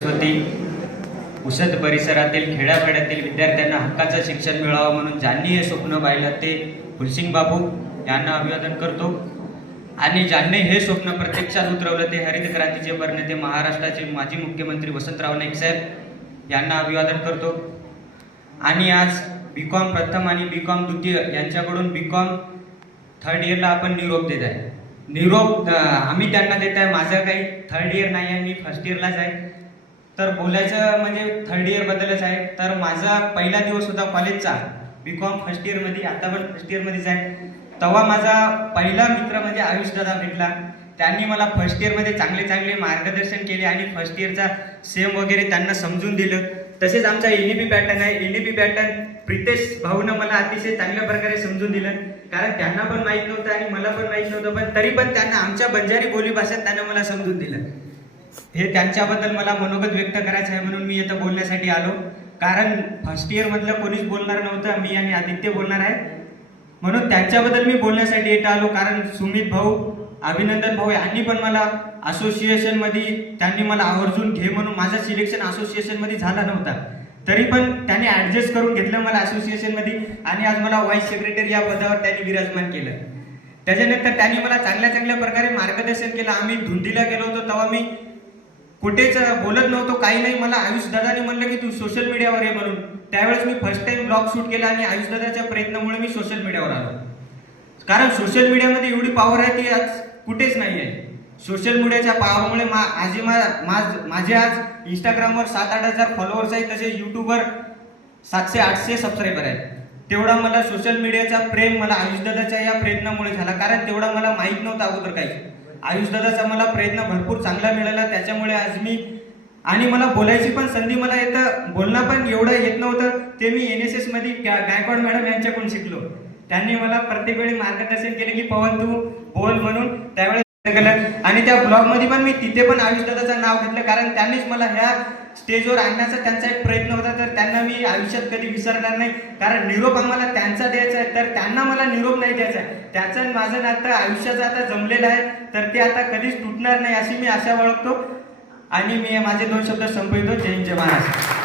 होती. पुसद परिसरातील खेड्यापाड्यातील विद्यार्थ्यांना हक्काचं शिक्षण मिळावं म्हणून ज्यांनी हे स्वप्न पाहिलं ते फुलसिंग बाबू यांना अभिवादन करतो. आणि ज्यांनी हे स्वप्न प्रत्यक्षात उतरवलं ते हरित क्रांतीचे प्रणेते महाराष्ट्राचे माजी मुख्यमंत्री वसंतराव नाईक साहेब यांना अभिवादन करतो. आणि आज बीकॉम प्रथम आणि बीकॉम द्वितीय यांच्याकडून बीकॉम थर्ड इयरला आपण निरोप देत आहे. निरोप आम्ही त्यांना देत आहे. माझं काही थर्ड इयर नाही आहे, मी फर्स्ट इयरलाच आहे. तर बोलायचं म्हणजे थर्ड इयरबद्दलच आहे. तर माझा पहिला दिवस होता कॉलेजचा बीकॉम फर्स्ट इयरमध्ये, आता पण फर्स्ट इयरमध्येच आहे. तेव्हा माझा पहिला मित्र म्हणजे आयुष दादा भेटला. त्यांनी मला फर्स्ट इयरमध्ये चांगले चांगले मार्गदर्शन केले आणि फर्स्ट इयरचा सेम वगैरे त्यांना समजून दिलं. तसेच आमचा एनईपी पॅटर्न आहे, एनईपी पॅटर्न प्रितेश भाऊनं मला अतिशय चांगल्या प्रकारे समजून दिलं. कारण त्यांना पण माहीत नव्हतं आणि मला पण माहीत नव्हतं, पण तरी पण त्यांना आमच्या बंजारी बोलीभाषेत त्यांना मला समजून दिलं. हे त्यांच्याबद्दल मला मनोगत व्यक्त करायचं आहे म्हणून मी इथं बोलण्यासाठी आलो. कारण फर्स्ट इयर मधलं कोणीच बोलणार नव्हतं, मी आणि आदित्य बोलणार आहे म्हणून त्यांच्याबद्दल मी बोलण्यासाठी इथं आलो. कारण सुमित भाऊ, अभिनंदन भाऊ यांनी पण मला असोसिएशन मध्ये त्यांनी मला आवर्जून घे म्हणून, माझं सिलेक्शन असोसिएशन मध्ये झालं नव्हता तरी पण त्यांनी ऍडजस्ट करून घेतलं मला असोसिएशन मध्ये आणि आज मला व्हाईस सेक्रेटरी या पदावर त्यांनी विराजमान केलं. त्याच्यानंतर त्यांनी मला चांगल्या चांगल्या प्रकारे मार्गदर्शन केलं. आम्ही धुंदीला गेलो होतो तेव्हा मी कुठेच बोलत नव्हतो, काही नाही. मला आयुष दादाने म्हणलं की तू सोशल मीडियावर ये म्हणून. त्यावेळेस मी फर्स्ट टाइम ब्लॉग शूट केला आणि आयुष दादाच्या प्रयत्नामुळे मी सोशल मीडियावर आलो. कारण सोशल मीडियामध्ये एवढी पॉवर आहे ती आज कुठेच नाही आहे. सोशल मीडियाच्या पॉवरमुळे माझे आज इंस्टाग्रामवर 7-8 हजार फॉलोअर्स आहेत, तसे यूट्यूबवर 700-800 सबस्क्रायबर आहेत. तेवढा मला सोशल मीडियाचा प्रेम मला आयुष दादाच्या या प्रयत्नामुळे झाला. कारण तेवढा मला माहीत नव्हतं अगोदर काही. आयुष दादाचा मला प्रयत्न भरपूर चांगला मिळाला, त्याच्यामुळे आज मी आणि मला बोलायची पण संधी मला येतं. बोलणं पण एवढं येत नव्हतं ते मी NSS मध्ये गायकवाड मॅडम यांच्याकडून शिकलो. त्यांनी मला प्रत्येक वेळी मार्गदर्शन केले की पवन तू बोल म्हणून. त्यावेळेस आणि त्या ब्लॉग मध्ये पण मी तिथे पण आयुष दादाचं नाव घेतलं. कारण त्यांनीच मला ह्या स्टेजवर आणण्याचा त्यांचा एक प्रयत्न होता. तर त्यांना मी आयुष्यात कधी विसरणार नाही. कारण निरोप आम्हाला त्यांचा द्यायचा आहे, तर त्यांना मला निरोप नाही द्यायचा आहे. त्याचं माझं नातं आयुष्याचं आता जमलेलं आहे, तर ते आता कधीच तुटणार नाही अशी मी आशा बाळगतो. आणि मी माझे 2 शब्द संपवितो. जय हिंद, जय महाराष्ट्र.